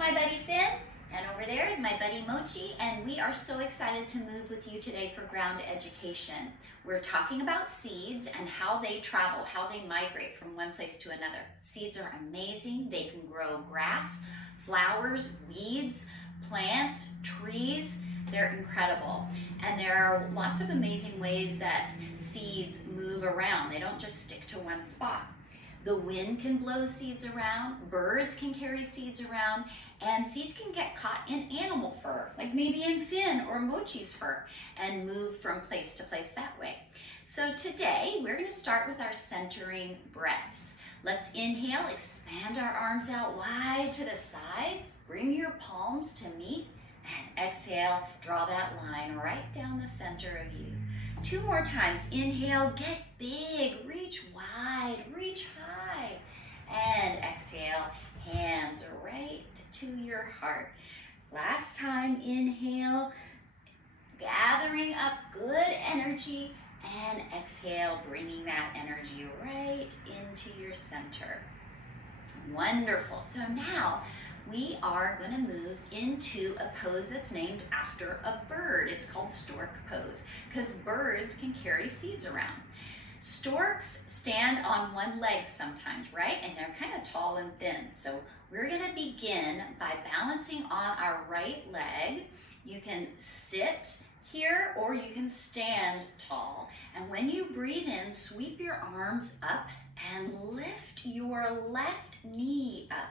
my buddy Finn, and over there is my buddy Mochi, and we are so excited to move with you today for ground education. We're talking about seeds and how they travel, how they migrate from one place to another. Seeds are amazing. They can grow grass, flowers, weeds, plants, trees. They're incredible. And there are lots of amazing ways that seeds move around. They don't just stick to one spot. The wind can blow seeds around, birds can carry seeds around, and seeds can get caught in animal fur, like maybe in Finn or Mochi's fur, and move from place to place that way. So today, we're going to start with our centering breaths. Let's inhale, expand our arms out wide to the sides, bring your palms to meet, and exhale, draw that line right down the center of you. 2 more times. Inhale, get big, reach wide, reach high. And exhale, hands right to your heart. Last time, inhale, gathering up good energy, and exhale, bringing that energy right into your center. Wonderful. So now, we are going to move into a pose that's named after a bird. It's called stork pose because birds can carry seeds around. Storks stand on one leg sometimes, right? And they're kind of tall and thin. So we're going to begin by balancing on our right leg. You can sit here or you can stand tall. And when you breathe in, sweep your arms up and lift your left knee up.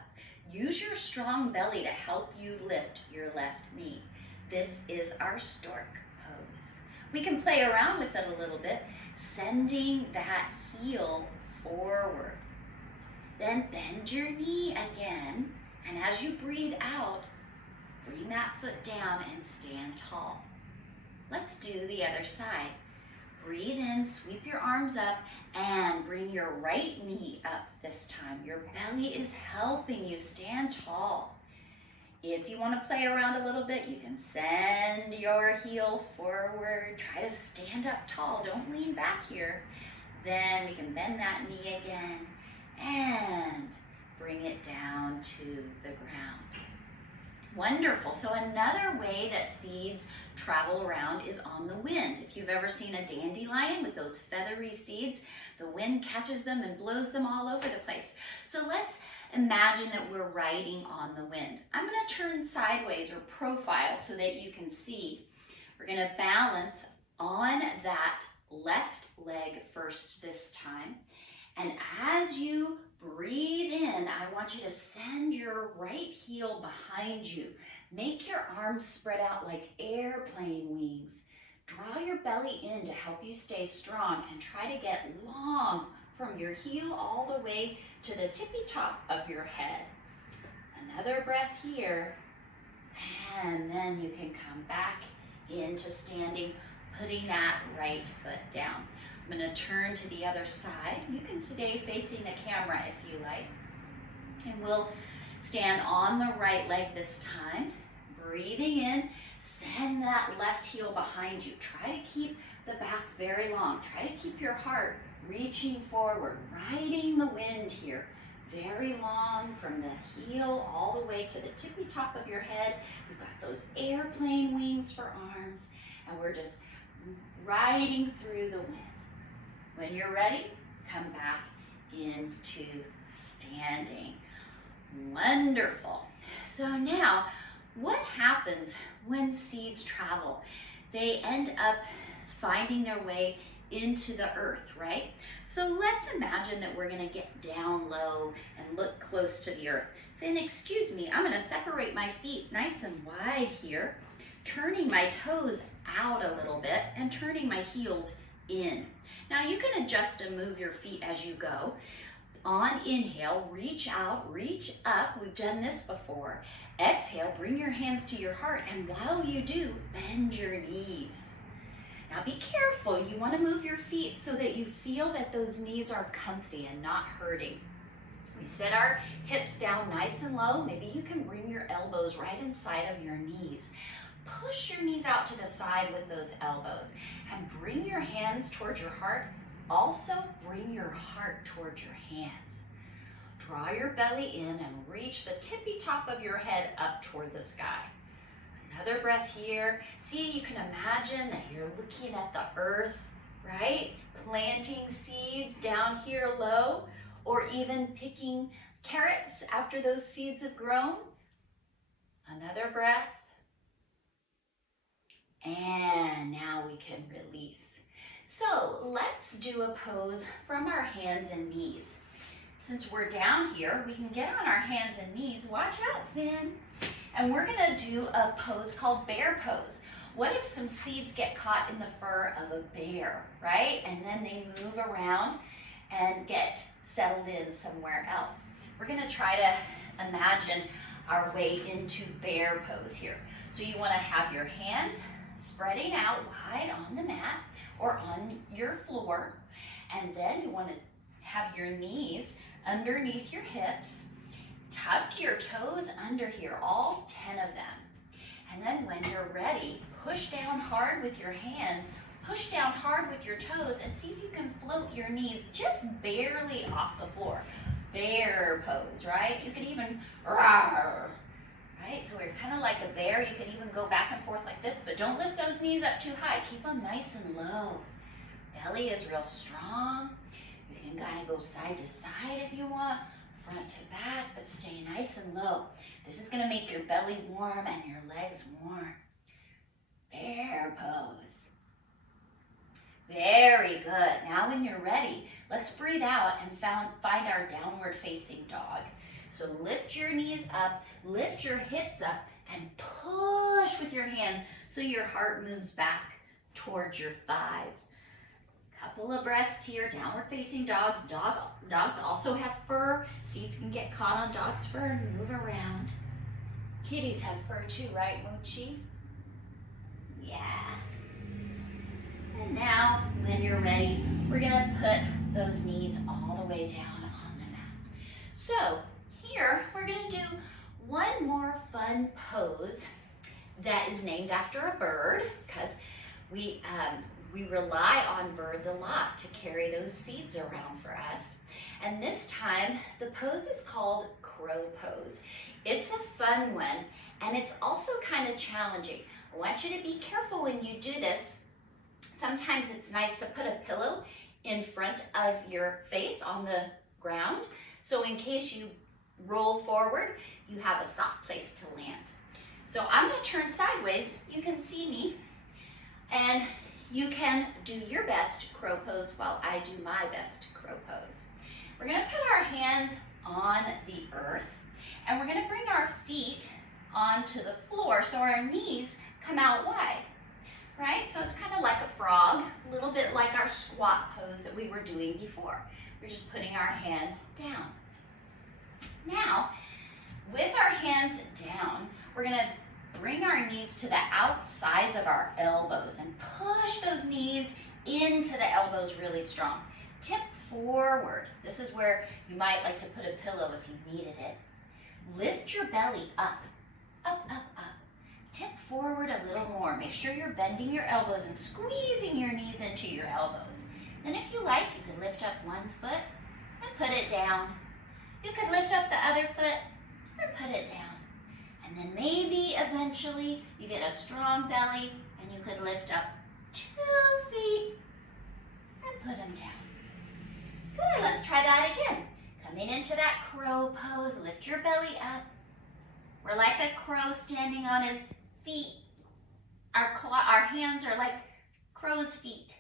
Use your strong belly to help you lift your left knee. This is our stork pose. We can play around with it a little bit, sending that heel forward. Then bend your knee again, and as you breathe out, bring that foot down and stand tall. Let's do the other side. Breathe in, sweep your arms up, and bring your right knee up this time. Your belly is helping you stand tall. If you want to play around a little bit, you can send your heel forward. Try to stand up tall. Don't lean back here. Then we can bend that knee again and bring it down to the ground. Wonderful. So another way that seeds travel around is on the wind. If you've ever seen a dandelion with those feathery seeds, the wind catches them and blows them all over the place. So let's imagine that we're riding on the wind. I'm going to turn sideways or profile so that you can see. We're going to balance on that left leg first this time. And as you breathe in, I want you to send your right heel behind you. Make your arms spread out like airplane wings. Draw your belly in to help you stay strong and try to get long from your heel all the way to the tippy top of your head. Another breath here, and then you can come back into standing, putting that right foot down. I'm going to turn to the other side. You can stay facing the camera if you like. And we'll stand on the right leg this time. Breathing in, send that left heel behind you. Try to keep the back very long. Try to keep your heart reaching forward, riding the wind here. Very long from the heel all the way to the tippy top of your head. We've got those airplane wings for arms, and we're just riding through the wind. When you're ready, come back into standing. Wonderful. So now, what happens when seeds travel? They end up finding their way into the earth, right? So let's imagine that we're going to get down low and look close to the earth. Then, excuse me, I'm going to separate my feet nice and wide here, turning my toes out a little bit and turning my heels in. Now you can adjust and move your feet as you go. On inhale, reach out, reach up. We've done this before. Exhale, bring your hands to your heart, and while you do, bend your knees. Now be careful. You want to move your feet so that you feel that those knees are comfy and not hurting. We set our hips down nice and low. Maybe you can bring your elbows right inside of your knees. Push your knees out to the side with those elbows and bring your hands towards your heart. Also, bring your heart towards your hands. draw your belly in and reach the tippy top of your head up toward the sky. Another breath here. See, you can imagine that you're looking at the earth, right? Planting seeds down here low, or even picking carrots after those seeds have grown. Another breath. And now we can release. So let's do a pose from our hands and knees. Since we're down here, we can get on our hands and knees. Watch out, Finn. And we're gonna do a pose called bear pose. What if some seeds get caught in the fur of a bear, right? And then they move around and get settled in somewhere else. We're gonna try to imagine our way into bear pose here. So you wanna have your hands spreading out wide on the mat or on your floor. And then you wanna have your knees underneath your hips. Tuck your toes under here, all 10 of them. And then when you're ready, push down hard with your hands, push down hard with your toes, and see if you can float your knees just barely off the floor. Bear pose, right? You can even rawr, right? So we're kind of like a bear. You can even go back and forth like this, but don't lift those knees up too high. Keep them nice and low. Belly is real strong. You can kind of go side to side if you want, front to back, but stay nice and low. This is gonna make your belly warm and your legs warm. Bear pose. Very good. Now when you're ready, let's breathe out and find our downward facing dog. So lift your knees up, lift your hips up, and push with your hands so your heart moves back towards your thighs. Couple of breaths here, downward facing dogs. Dogs also have fur. Seeds can get caught on dogs' fur and move around. Kitties have fur too, right, Mochi? Yeah. And now, when you're ready, we're gonna put those knees all the way down on the mat. So here, we're gonna do one more fun pose that is named after a bird, because we rely on birds a lot to carry those seeds around for us. And this time, the pose is called crow pose. It's a fun one, and it's also kind of challenging. I want you to be careful when you do this. Sometimes it's nice to put a pillow in front of your face on the ground, so in case you roll forward, you have a soft place to land. So I'm gonna turn sideways. You can see me, and you can do your best crow pose while I do my best crow pose. We're gonna put our hands on the earth, and we're gonna bring our feet onto the floor so our knees come out wide, right? So it's kind of like a frog, a little bit like our squat pose that we were doing before. We're just putting our hands down. Now, with our hands down, we're gonna bring our knees to the outsides of our elbows and push those knees into the elbows really strong. Tip forward. This is where you might like to put a pillow if you needed it. Lift your belly up, up, up, up. Tip forward a little more. Make sure you're bending your elbows and squeezing your knees into your elbows. Then if you like, you can lift up one foot and put it down. You could lift up the other foot and put it down. And then maybe eventually you get a strong belly and you could lift up 2 feet and put them down. Good, let's try that again. Coming into that crow pose, lift your belly up. We're like a crow standing on his feet. Our hands are like crow's feet.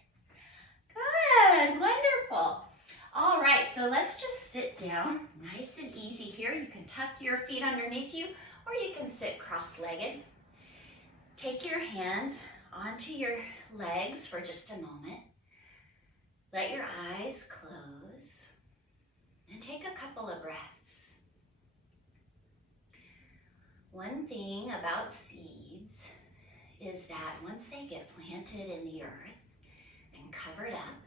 Good, wonderful. All right, so let's just sit down, nice and easy here. You can tuck your feet underneath you, or you can sit cross-legged. Take your hands onto your legs for just a moment. Let your eyes close and take a couple of breaths. One thing about seeds is that once they get planted in the earth and covered up,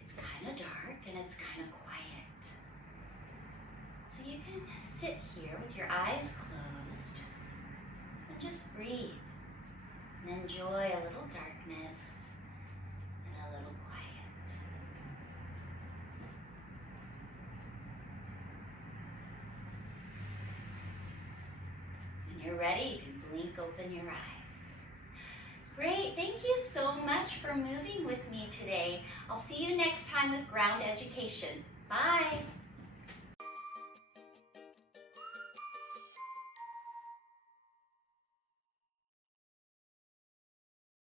it's kind of dark and it's kind of quiet. So you can sit here with your eyes closed and just breathe and enjoy a little darkness and a little quiet. you're ready, you can blink open your eyes. Great, thank you so much for moving with me today. I'll see you next time with Ground Education. Bye.